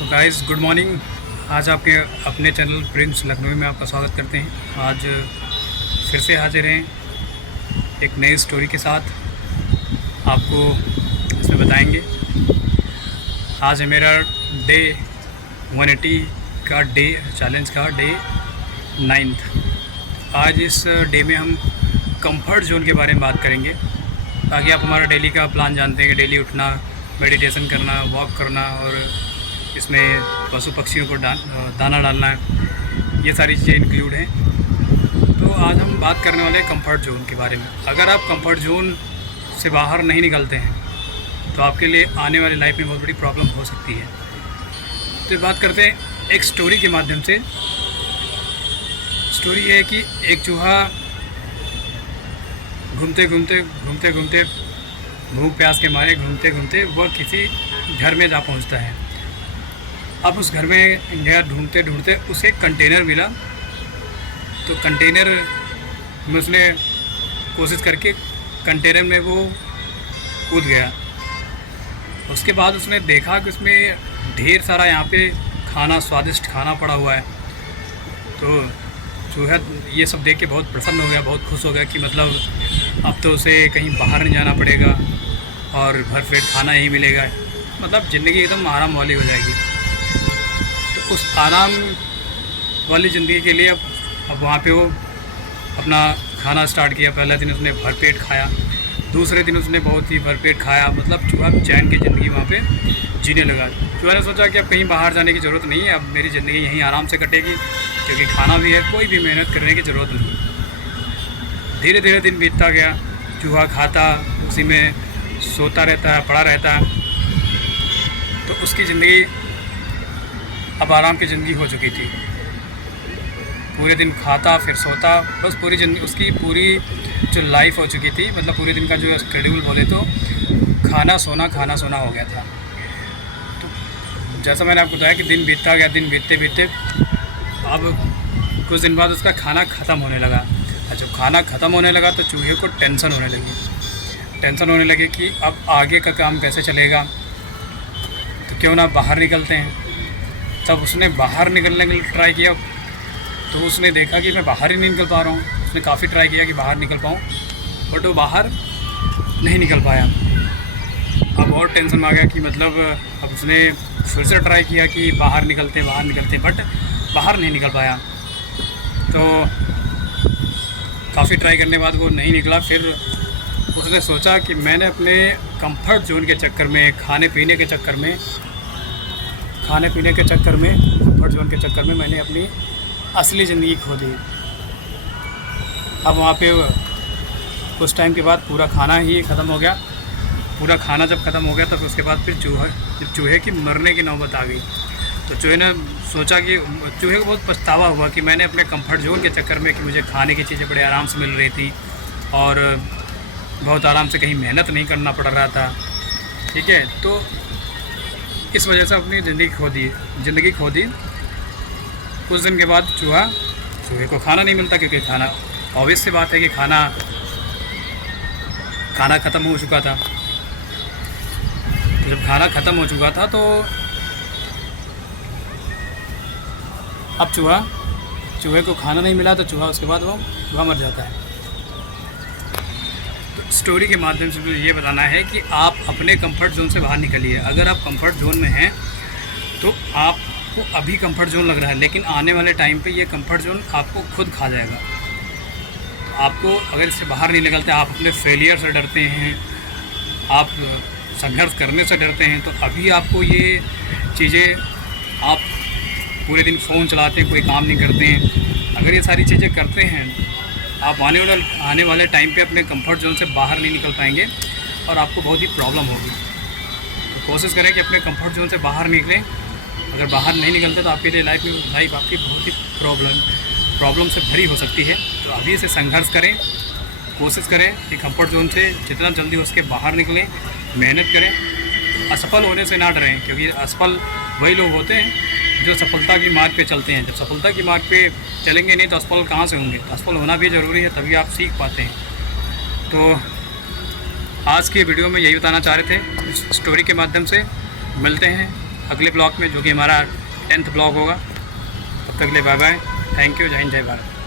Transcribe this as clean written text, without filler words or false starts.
तो guys good morning. आज आपके अपने चैनल प्रिंस लखनऊ में आपका स्वागत करते हैं। आज फिर से हाजिर हैं एक नई स्टोरी के साथ, आपको इसमें बताएंगे। आज है मेरा डे 180 का डे चैलेंज का डे 9th। आज इस डे में हम कंफर्ट जोन के बारे में बात करेंगे, ताकि आप हमारा डेली का प्लान जानते हैं कि डेली उठना, मेडिटेशन करना, वॉक करना और इसमें पशु पक्षियों को दाना डालना है, ये सारी चीज़ें इंक्लूड हैं। तो आज हम बात करने वाले हैं कंफर्ट जोन के बारे में। अगर आप कंफर्ट जोन से बाहर नहीं निकलते हैं तो आपके लिए आने वाली लाइफ में बहुत बड़ी प्रॉब्लम हो सकती है। तो बात करते हैं एक स्टोरी के माध्यम से। स्टोरी ये है कि एक चूहा घूमते घूमते भूख प्यास के मारे घूमते घूमते वह किसी घर में जा पहुंचता है। अब उस घर में गया, ढूंढते ढूंढते उसे एक कंटेनर मिला। तो कंटेनर में उसने कोशिश करके कंटेनर में वो कूद गया। उसके बाद उसने देखा कि उसमें ढेर सारा यहाँ पे खाना, स्वादिष्ट खाना पड़ा हुआ है। तो चूहा ये सब देख के बहुत प्रसन्न हो गया, बहुत खुश हो गया कि मतलब अब तो उसे कहीं बाहर नहीं जाना पड़ेगा और भरपेट खाना ही मिलेगा, मतलब ज़िंदगी एकदम आराम वाली हो जाएगी। तो उस आराम वाली ज़िंदगी के लिए अब वहाँ पे वो अपना खाना स्टार्ट किया। पहला दिन उसने भरपेट खाया, दूसरे दिन उसने बहुत ही भरपेट खाया, मतलब चूहा चैन की ज़िंदगी वहाँ पे जीने लगा। चूहा ने सोचा कि अब कहीं बाहर जाने की ज़रूरत नहीं है, अब मेरी ज़िंदगी यहीं आराम से कटेगी, क्योंकि खाना भी है, कोई भी मेहनत करने की ज़रूरत नहीं। धीरे धीरे दिन बीतता गया, चूहा खाता, उसी में सोता रहता है, पड़ा रहता है। तो उसकी ज़िंदगी अब आराम की ज़िंदगी हो चुकी थी। पूरे दिन खाता फिर सोता, बस पूरी ज़िंदगी उसकी पूरी जो लाइफ हो चुकी थी, मतलब पूरे दिन का जो शेड्यूल बोले तो खाना सोना हो गया था। तो जैसा मैंने आपको बताया कि दिन बीतता गया, दिन बीतते बीतते अब कुछ दिन बाद उसका खाना ख़त्म होने लगा। और जब खाना ख़त्म होने लगा तो चूहे को टेंशन होने लगी कि अब आगे का काम कैसे चलेगा, तो क्यों ना बाहर निकलते हैं। तब उसने बाहर निकलने के लिए ट्राई किया, तो उसने देखा कि मैं बाहर ही नहीं निकल पा रहा हूँ। उसने काफ़ी ट्राई किया कि बाहर निकल पाऊँ, बट वो बाहर नहीं निकल पाया। अब और टेंशन आ गया कि मतलब अब उसने फिर से ट्राई किया कि बाहर निकलते, बट बाहर नहीं निकल पाया। तो काफ़ी ट्राई करने के बाद वो नहीं निकला। फिर उसने सोचा कि मैंने अपने कंफर्ट जोन के चक्कर में, खाने पीने के चक्कर में, कंफर्ट जोन के चक्कर में मैंने अपनी असली ज़िंदगी खो दी। अब वहाँ पे कुछ टाइम के बाद पूरा खाना ही ख़त्म हो गया। पूरा खाना जब ख़त्म हो गया तब उसके बाद फिर चूहे की मरने की नौबत आ गई। तो चूहे ने सोचा कि चूहे को बहुत पछतावा हुआ कि मैंने अपने कंफर्ट जोन के चक्कर में, कि मुझे खाने की चीज़ें बड़े आराम से मिल रही थी और बहुत आराम से कहीं मेहनत नहीं करना पड़ रहा था, ठीक है, तो इस वजह से अपनी ज़िंदगी खो दी। कुछ दिन के बाद चूहे को खाना नहीं मिलता, क्योंकि खाना, ऑब्वियस सी बात है कि खाना ख़त्म हो चुका था। जब खाना ख़त्म हो चुका था तो अब चूहे को खाना नहीं मिला, तो उसके बाद वो मर जाता है। तो स्टोरी के माध्यम से मुझे ये बताना है कि आप अपने कंफर्ट जोन से बाहर निकलिए। अगर आप कंफर्ट जोन में हैं तो आपको अभी कंफर्ट जोन लग रहा है, लेकिन आने वाले टाइम पे ये कंफर्ट जोन आपको खुद खा जाएगा। तो आपको अगर इससे बाहर नहीं निकलते, आप अपने फेलियर से डरते हैं, आप संघर्ष करने से डरते हैं, तो अभी आपको ये चीज़ें, आप पूरे दिन फ़ोन चलाते हैं, कोई काम नहीं करते हैं, अगर ये सारी चीज़ें करते हैं, आप आने वाले टाइम पे अपने कंफर्ट जोन से बाहर नहीं निकल पाएंगे और आपको बहुत ही प्रॉब्लम होगी। तो कोशिश करें कि अपने कंफर्ट जोन से बाहर निकलें। अगर बाहर नहीं निकलते तो आपके लिए लाइफ आपकी बहुत ही प्रॉब्लम से भरी हो सकती है। तो अभी से संघर्ष करें, कोशिश करें कि कंफर्ट जोन से जितना जल्दी हो सके बाहर निकलें, मेहनत करें। असफल होने से ना डरें, क्योंकि असफल वही लोग होते हैं जो सफलता की मार्ग पे चलते हैं। जब सफलता की मार्ग पे चलेंगे नहीं तो असफल कहाँ से होंगे। तो असफल होना भी ज़रूरी है, तभी आप सीख पाते हैं। तो आज की वीडियो में यही बताना चाह रहे थे, इस स्टोरी के माध्यम से। मिलते हैं अगले ब्लॉग में, जो कि हमारा 10th ब्लॉग होगा। तब तक के लिए बाय बाय, थैंक यू, जय हिंद, जय भारत।